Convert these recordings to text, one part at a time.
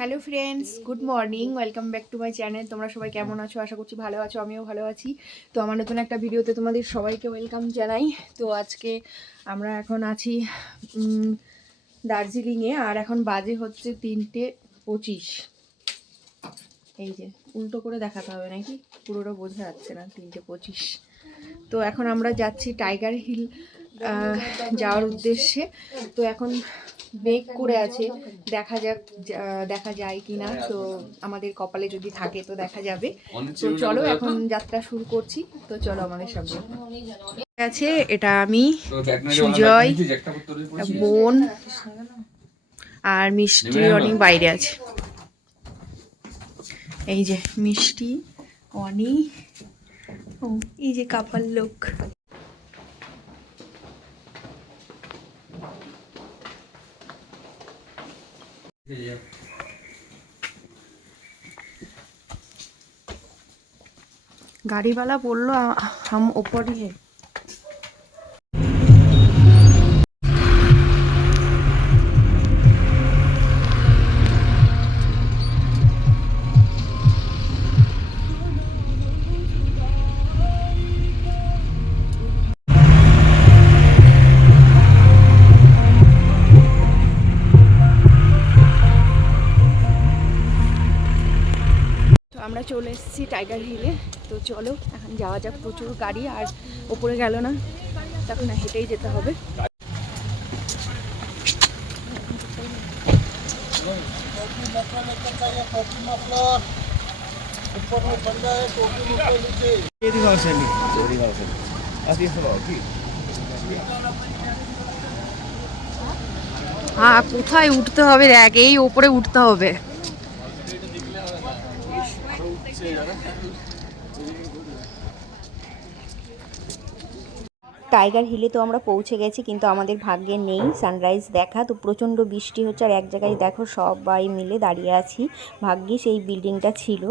Hello friends good morning welcome back to my channel তোমরা সবাই কেমন আছো? আশা করছি ভালো আছো, আমিও ভালো আছি। তো আমার নতুন একটা ভিডিওতে তোমাদের সবাইকে ওয়েলকাম জানাই। তো আজকে আমরা এখন আছি দার্জিলিংয়ে, আর এখন বাজে হচ্ছে তিনটে পঁচিশ। এই যে, উল্টো করে দেখাতে হবে নাকি? পুরোটা বোঝা যাচ্ছে না, তিনটে পঁচিশ। তো এখন আমরা যাচ্ছি টাইগার হিল যাওয়ার উদ্দেশ্যে। তো এখন বেক করে আছে। দেখা যাক যা- দেখা যায় কি না তো আমাদের কপালে যদি থাকে তো দেখা যাবে। তো চলো এখন যাত্রা শুরু করছি। তো চলো আমাদের সঙ্গে আছে এটা আমি সুজয়, বোন আর মিষ্টি অনেক বাইরে আছে। এই যে মিষ্টি অনি ও এই যে কাপাল লোক। গাড়িওয়ালা বলল ওপরে আমরা চলে এসেছি টাইগার হিলে তো চলো, এখন যাওয়া যাক প্রচুর গাড়ি, আর ওপরে গেল না। তখন হেঁটেই যেতে হবে। হ্যাঁ কোথায় উঠতে হবে দেখ, এই ওপরে উঠতে হবে। টাইগার হিলে তো আমরা পৌঁছে গেছি, কিন্তু আমাদের ভাগ্যে নেই। সানরাইজ দেখা, তো প্রচণ্ড বৃষ্টি হচ্ছে আর এক জায়গায় দেখো সবাই মিলে দাঁড়িয়ে আছি। ভাগ্যে সেই বিল্ডিংটা ছিল।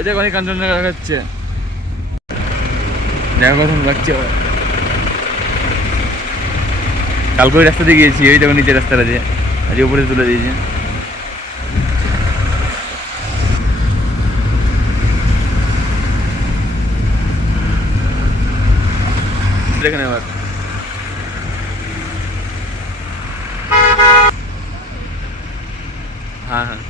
ওই দেখো অনেক কাঞ্চনজঙ্ঘা দেখাচ্ছে। দেখো কখন লাগছে। কালকে ওই রাস্তা দিয়ে গিয়েছি ওই দেখো নিচে রাস্তাটা দিয়ে। আজ উপরে তুলে দিয়েছে। দেখেন এবার। হ্যাঁ হ্যাঁ।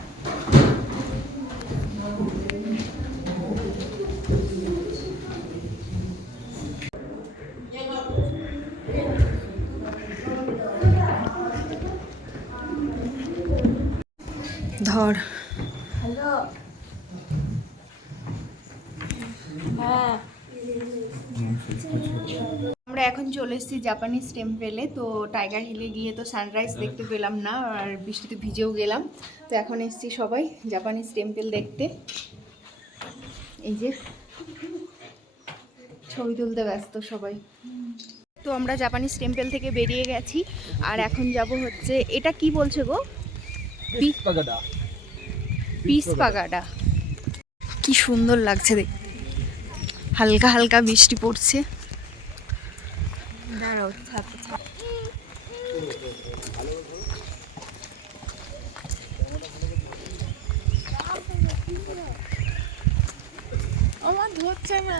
ধর। হ্যালো। আমরা এখন চলে এসেছি জাপানিজ টেম্পেলে তো টাইগার হিলে গিয়ে তো সানরাইজ দেখতে পেলাম না আর বৃষ্টিতে ভিজেও গেলাম। তো এখন এসেছি সবাই জাপানিজ টেম্পেল দেখতে। এই যে ছবি তুলতে ব্যস্ত সবাই। তো আমরা জাপানিজ টেম্পল থেকে বেরিয়ে গেছি আর এখন যাব হচ্ছে এটা কি বলছে গো? পিস পাকাটা কি সুন্দর লাগছে দেখ। হালকা হালকা বৃষ্টি পড়ছে। দাঁড়াও আমার ধরছে না।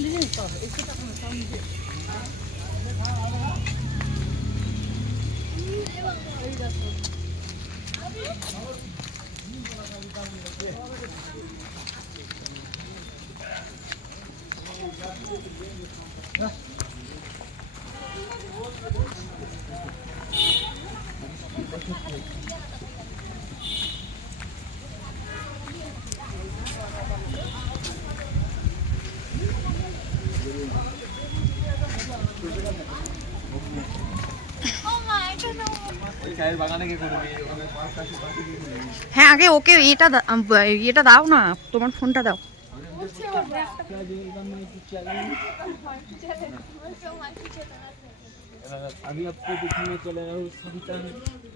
你？হ্যাঁ আগে ওকে এটা এটা দাও না তোমার ফোনটা দাও।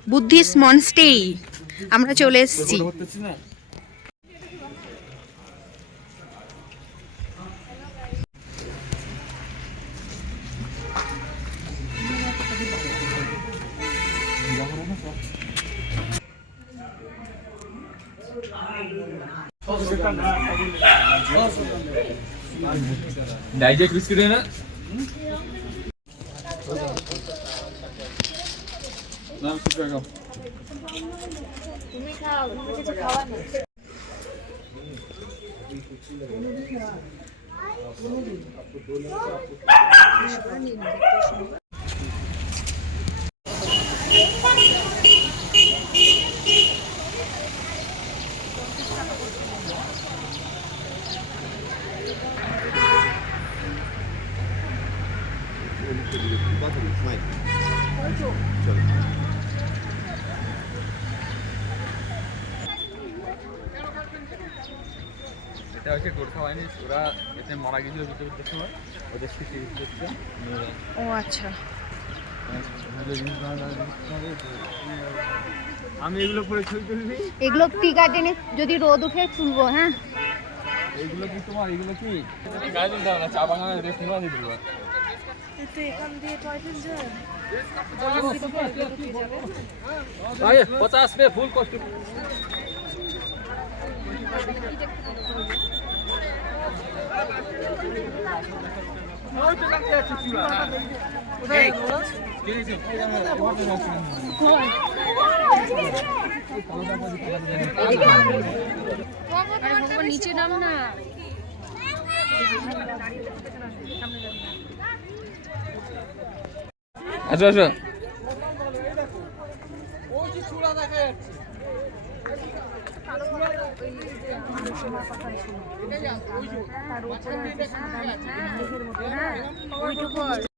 বুদ্ধিস্ট মনস্টেই আমরা চলে এসেছি। Dayacak bisküvi ne? Nam süper kal. Yemek al. Sadece kahve mi? Bunu değil. Bunu değil. এটা হচ্ছে গোর্খা বাহিনী ওরা এতে মারা গেছিল যুদ্ধের সময়। ওদের স্মৃতি হচ্ছে। ও আচ্ছা। আমি এগুলো পরে ছবি তুলবি? এগুলো টিকা টেনে যদি রোদ উঠে তুলবো হ্যাঁ। এগুলো কি তোমার? এগুলো কি? গায়ে দিতে হবে না চা বাগানের রেস্ট নেওয়া দিতে হবে পচাশ পে ফুল কষ্ট নিচে নাম না আসো আসো তো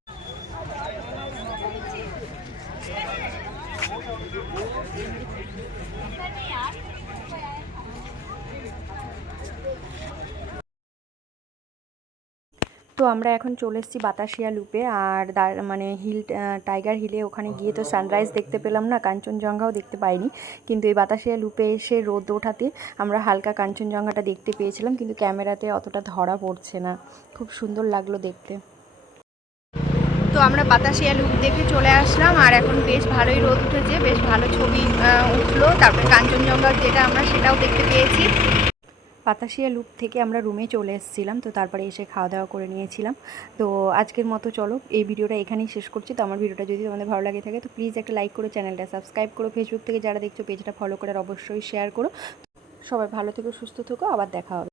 আমরা এখন চলে এসেছি বাতাসিয়া লুপে আর মানে হিল টাইগার হিলে ওখানে গিয়ে তো সানরাইজ দেখতে পেলাম না, কাঞ্চনজঙ্ঘাও দেখতে পাইনি। কিন্তু এই বাতাসিয়া লুপে এসে রোদ ওঠাতে আমরা হালকা কাঞ্চনজঙ্ঘাটা দেখতে পেয়েছিলাম, কিন্তু ক্যামেরাতে অতটা ধরা পড়ছে না। খুব সুন্দর লাগল দেখতে। তো আমরা বাতাসিয়া লুপ দেখে চলে আসলাম, আর এখন বেশ ভালোই রোদ উঠেছে, বেশ ভালো ছবি উঠল। তারপরে কাঞ্চনজঙ্ঘা যেটা আমরা সেটাও দেখতে পেয়েছি। পাতাশিয়া লুপ থেকে আমরা রুমে চলে এসেছিলাম, তো তারপরে এসে খাওয়া দাওয়া করে নিয়েছিলাম। তো আজকের মতো চলো, এই ভিডিওটা এখানেই শেষ করছি। তো আমার ভিডিওটা যদি তোমাদের ভালো লাগে থাকে, তো প্লিজ একটা লাইক করে চ্যানেলটা সাবস্ক্রাইব করো। ফেসবুক থেকে যারা দেখছ পেজটা ফলো করে অবশ্যই শেয়ার করো। সবাই ভালো থেকো, সুস্থ থেকো, আবার দেখা হবে।